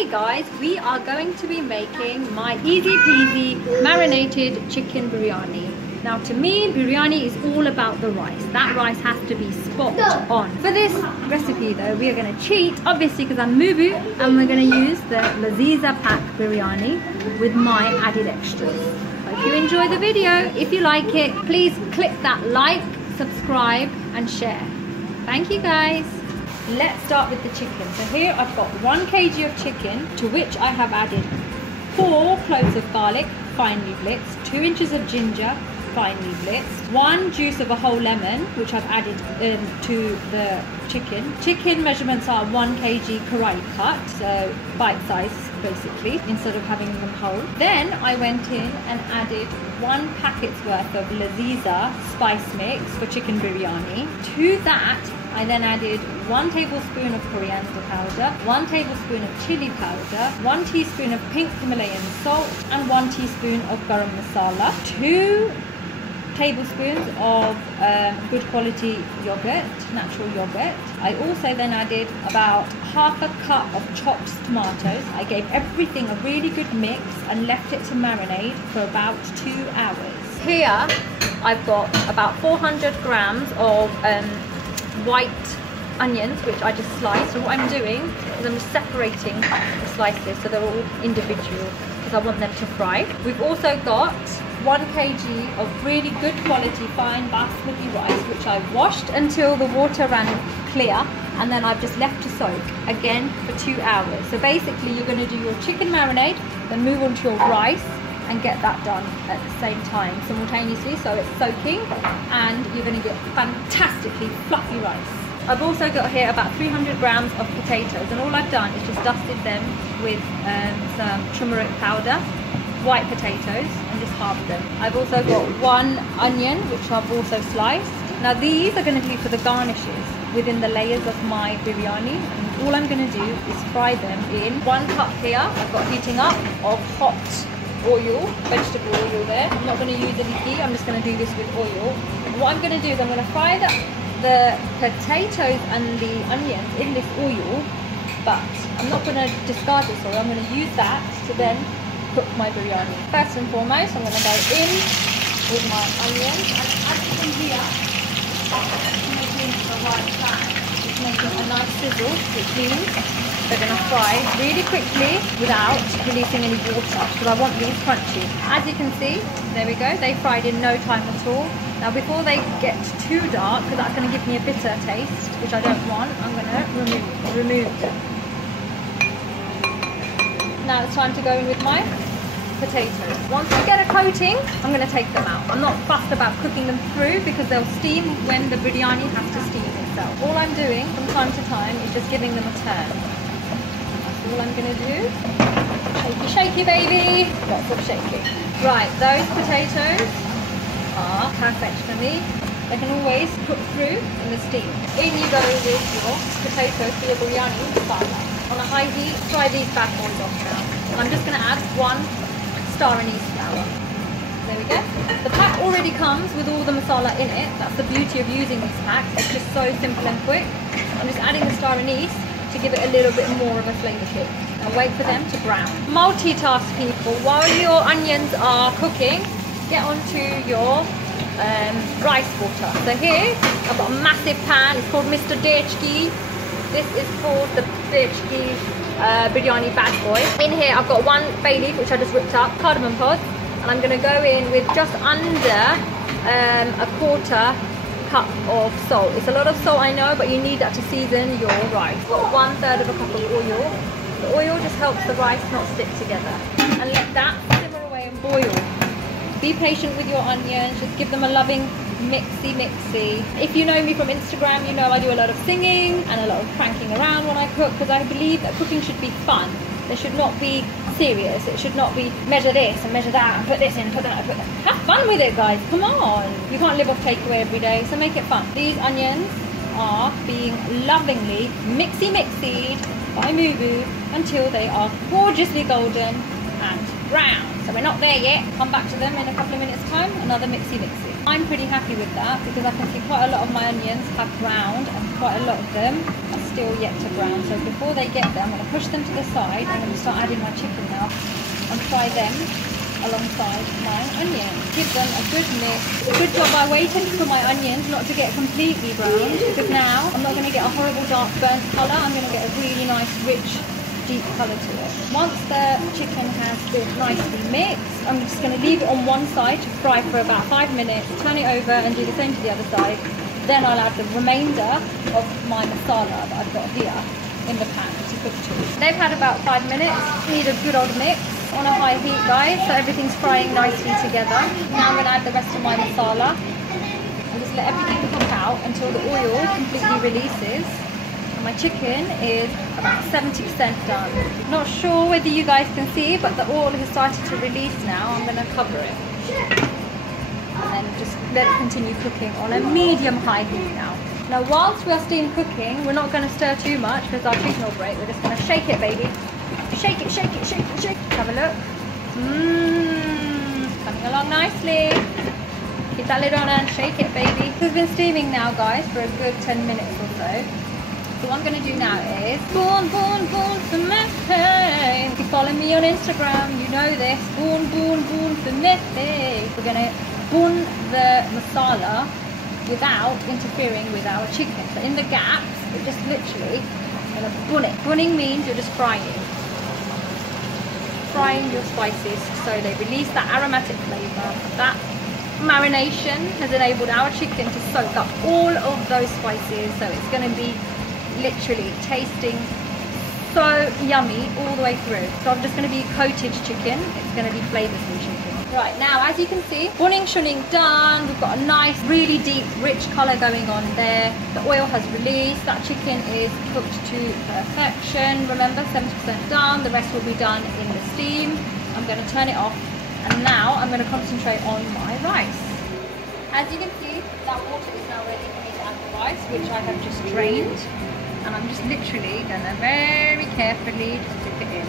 Today guys, we are going to be making my easy peasy marinated chicken biryani. Now to me, biryani is all about the rice. That rice has to be spot on. For this recipe though, we are going to cheat, obviously because I'm Mooboo, and we're going to use the Laziza pack biryani with my added extras. Hope you enjoy the video. If you like it, please click that like, subscribe and share. Thank you guys. Let's start with the chicken. So here I've got 1 kg of chicken, to which I have added 4 cloves of garlic, finely blitzed, 2 inches of ginger, finely blitzed, 1 juice of a whole lemon, which I've added to the chicken. Chicken measurements are 1 kg karate cut, so bite size basically, instead of having them whole. Then I went in and added 1 packet's worth of Laziza spice mix for chicken biryani. To that I then added 1 tablespoon of coriander powder, 1 tablespoon of chili powder, 1 teaspoon of pink Himalayan salt and 1 teaspoon of garam masala, 2 tablespoons of good quality yogurt, natural yogurt. I also then added about half a cup of chopped tomatoes. I gave everything a really good mix and left it to marinate for about 2 hours. Here I've got about 400 grams of white onions, which I just sliced. And what I'm doing is I'm just separating the slices so they're all individual because I want them to fry. We've also got 1 kg of really good quality fine basmati rice, which I washed until the water ran clear, and then I've just left to soak again for 2 hours. So basically you're going to do your chicken marinade, then move on to your rice and get that done at the same time simultaneously, so it's soaking and you're going to get fantastically fluffy rice. I've also got here about 300 grams of potatoes, and all I've done is just dusted them with some turmeric powder, white potatoes, and just halved them. I've also got 1 onion, which I've also sliced. Now these are going to be for the garnishes within the layers of my biryani, and all I'm going to do is fry them in 1 cup here. I've got heating up of hot oil, vegetable oil there. I'm not going to use any ghee, I'm just going to do this with oil. And what I'm going to do is I'm going to fry the potatoes and the onions in this oil, but I'm not going to discard this oil. I'm going to use that to then cook my biryani. First and foremost, I'm going to go in with my onions, and as you can hear, it's making the right sound. It's making a nice sizzle, which means they're going to fry really quickly without releasing any water, because I want these crunchy. As you can see, there we go, they fried in no time at all. Now before they get too dark, because that's going to give me a bitter taste, which I don't want, I'm going to remove them. Now it's time to go in with my potatoes. Once they get a coating, I'm going to take them out. I'm not fussed about cooking them through because they'll steam when the biryani has to steam itself. All I'm doing from time to time is just giving them a turn. That's all I'm going to do. Shaky, shaky, baby. Lots of shaking. Right, those potatoes are perfect for me. They can always cook through in the steam. In you go with your potatoes for your biryani masala. On a high heat, fry these bad boys off now. And I'm just going to add 1 star anise flour. There we go. The pack already comes with all the masala in it. That's the beauty of using this pack. It's just so simple and quick. I'm just adding the star anise to give it a little bit more of a flavour kick. And wait for them to brown. Multitask, people. While your onions are cooking, get onto your rice water. So here I've got a massive pan. It's called Mr. Dechki. This is called the Dechki biryani bad boy. In here I've got 1 bay leaf, which I just whipped up, cardamom pods, and I'm going to go in with just under a 1/4 cup of salt. It's a lot of salt, I know, but you need that to season your rice. I've got 1/3 of a cup of oil. The oil just helps the rice not stick together. And let that simmer away and boil. Be patient with your onions, just give them a loving mixy. If you know me from Instagram, you know I do a lot of singing and a lot of cranking around when I cook, because I believe that cooking should be fun. It should not be serious. It should not be measure this and measure that and put this in, put that, put that. Have fun with it, guys. Come on. You can't live off takeaway every day, so make it fun. These onions are being lovingly mixy-mixied by Mooboo until they are gorgeously golden and brown. So we're not there yet. Come back to them in a couple of minutes time. Another mixy. I'm pretty happy with that because I can see quite a lot of my onions have browned and quite a lot of them are still yet to brown. So before they get there, I'm going to push them to the side. I'm going to start adding my chicken now and fry them alongside my onions. Give them a good mix. Good job I waited for my onions not to get completely browned, because now I'm not going to get a horrible dark burnt colour. I'm going to get a really nice rich deep colour to it. Once the chicken has been nicely mixed, I'm just going to leave it on one side to fry for about 5 minutes, turn it over and do the same to the other side. Then I'll add the remainder of my masala that I've got here in the pan to cook to. They've had about 5 minutes. Need a good old mix on a high heat, guys, so everything's frying nicely together. Now I'm going to add the rest of my masala and just let everything cook out until the oil completely releases. And my chicken is about 70% done. Not sure whether you guys can see, but the oil has started to release now. I'm going to cover it and then just let it continue cooking on a medium-high heat now. Now whilst we are steam cooking, we're not going to stir too much because our chicken will break. We're just going to shake it, baby. Shake it, shake it, shake it, shake it. Have a look. Coming along nicely. Keep that lid on and shake it, baby. It's been steaming now, guys, for a good 10 minutes or so. So what I'm going to do now is boon for me. If you follow me on Instagram, you know this. Boon for me. We're going to boon the masala without interfering with our chicken. So in the gaps, we're just literally going to boon it. Booning means you're just frying your spices so they release that aromatic flavour. That marination has enabled our chicken to soak up all of those spices, so it's going to be literally tasting so yummy all the way through. So I'm just going to be coated chicken. It's going to be flavoursome chicken. Right, now as you can see, bunning shunning done. We've got a nice, really deep, rich colour going on there. The oil has released. That chicken is cooked to perfection. Remember, 70% done. The rest will be done in the steam. I'm going to turn it off. And now I'm going to concentrate on my rice. As you can see, that water is now ready for me to add the rice, which I have just drained. And I'm just literally going to very carefully just dip it in.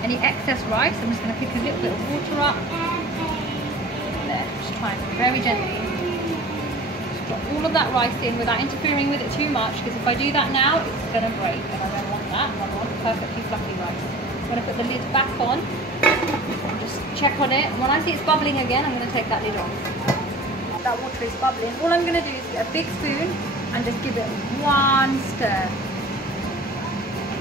Any excess rice, I'm just going to pick a little bit of water up. There, just trying very gently. Just drop all of that rice in without interfering with it too much, because if I do that now, it's going to break. And I don't want that. I want perfectly fluffy rice. I'm going to put the lid back on. Just check on it. When I see it's bubbling again, I'm going to take that lid off. That water is bubbling. All I'm going to do is get a big spoon and just give it one stir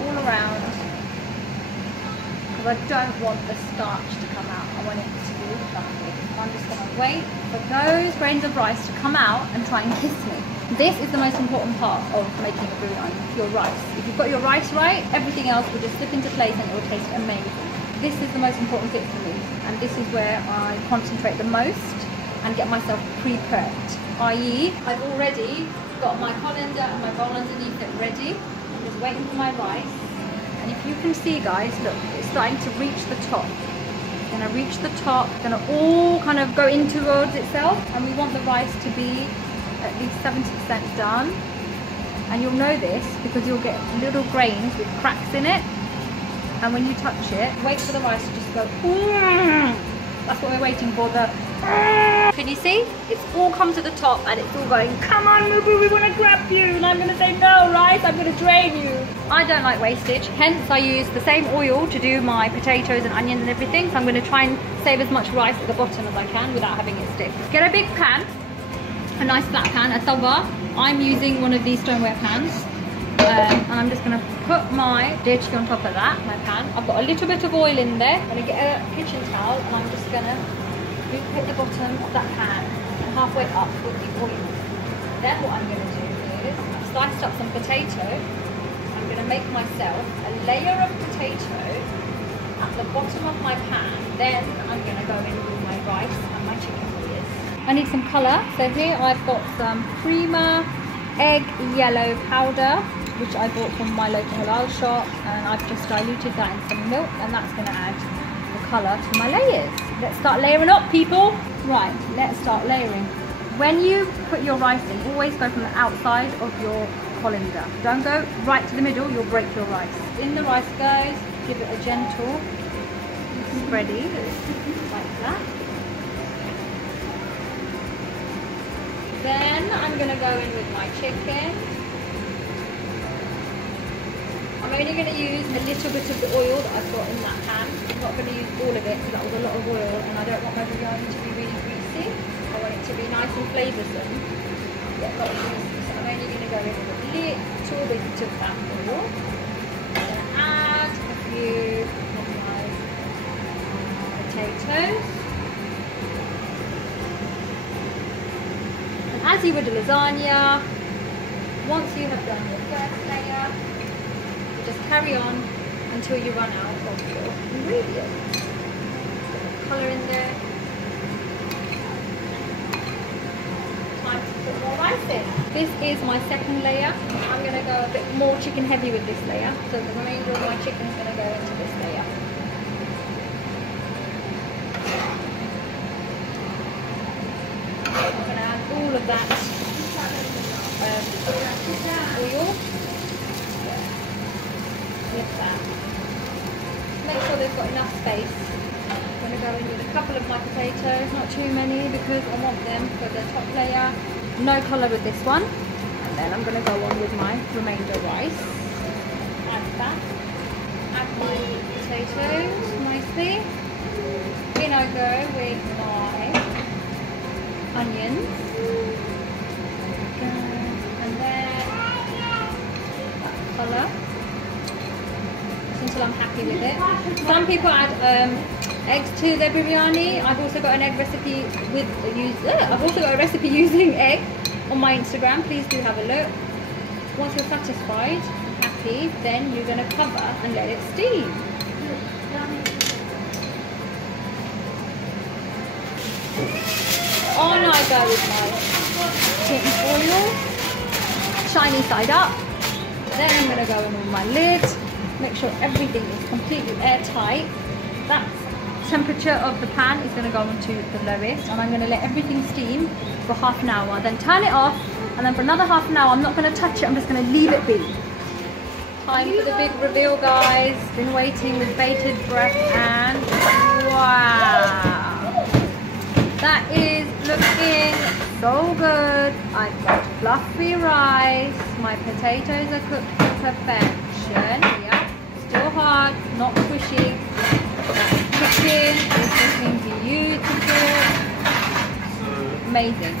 all around, because I don't want the starch to come out. I want it to be fluffy. I'm just going to wait for those grains of rice to come out and try and kiss me. This is the most important part of making a biryani, your rice. If you've got your rice right, everything else will just slip into place and it will taste amazing. This is the most important bit for me, and this is where I concentrate the most and get myself pre-prepped, i.e. I've already got my colander and my bowl underneath it ready. I'm just waiting for my rice, and if you can see, guys, look, it's starting to reach the top. It's going to reach the top, it's going to all kind of go in towards itself, and we want the rice to be at least 70% done. And you'll know this because you'll get little grains with cracks in it, and when you touch it, wait for the rice to just go, that's what we're waiting for, the can you see? It's all come to the top and it's all going, come on Mooboo, we want to grab you. And I'm going to say, no rice, I'm going to drain you. I don't like wastage, hence I use the same oil to do my potatoes and onions and everything. So I'm going to try and save as much rice at the bottom as I can without having it stick. Get a big pan, a nice flat pan, a tawa. I'm using one of these stoneware pans. And I'm just going to put my chicken on top of that, my pan. I've got a little bit of oil in there. I'm going to get a kitchen towel and I'm just going to hit the bottom of that pan and halfway up with the oil. Then what I'm going to do is, I've sliced up some potato. I'm going to make myself a layer of potato at the bottom of my pan. Then I'm going to go in with my rice and my chicken layers. I need some colour. So here I've got some Prima egg yellow powder, which I bought from my local halal shop, and I've just diluted that in some milk, and that's going to add the colour to my layers. Let's start layering up, people. Right, let's start layering. When you put your rice in, always go from the outside of your colander. Don't go right to the middle, you'll break your rice. In the rice goes, give it a gentle spready, like that. Then I'm going to go in with my chicken. I'm only going to use a little bit of the oil that I've got in that pan. I'm not going to use all of it because that was a lot of oil and I don't want my biryani to be really greasy. I want it to be nice and flavoursome, yet not greasy. So I'm only going to go in with a little bit of that oil. I'm going to add a few of my potatoes. And as you would a lasagna, once you have done your first layer, just carry on until you run out of your ingredients. Get colour in there. Time to put more rice in. This is my second layer. I'm going to go a bit more chicken heavy with this layer. So the remainder of my chicken is going to go into this layer. I'm going to add all of that oil. With that. Make sure they've got enough space. I'm going to go in with a couple of my potatoes, not too many because I want them for the top layer. No colour with this one. And then I'm going to go on with my remainder rice. Add that. Add my potatoes nicely. In I go with my onions. And then that colour. Until I'm happy with it. Some people add eggs to their biryani. I've also got an egg recipe with I've also got a recipe using egg on my Instagram. Please do have a look. Once you're satisfied, happy, then you're going to cover and let it steam. On I go with my tin foil, shiny side up. Then I'm going to go in with my lid. Make sure everything is completely airtight. That temperature of the pan is going to go onto the lowest, and I'm going to let everything steam for half an hour. Then turn it off, and then for another half an hour, I'm not going to touch it. I'm just going to leave it be. Time for the big reveal, guys. Been waiting with bated breath, and wow, that is looking so good. I've got fluffy rice. My potatoes are cooked to perfection. Yeah. Still hard, not squishy. That chicken is looking beautiful. Amazing.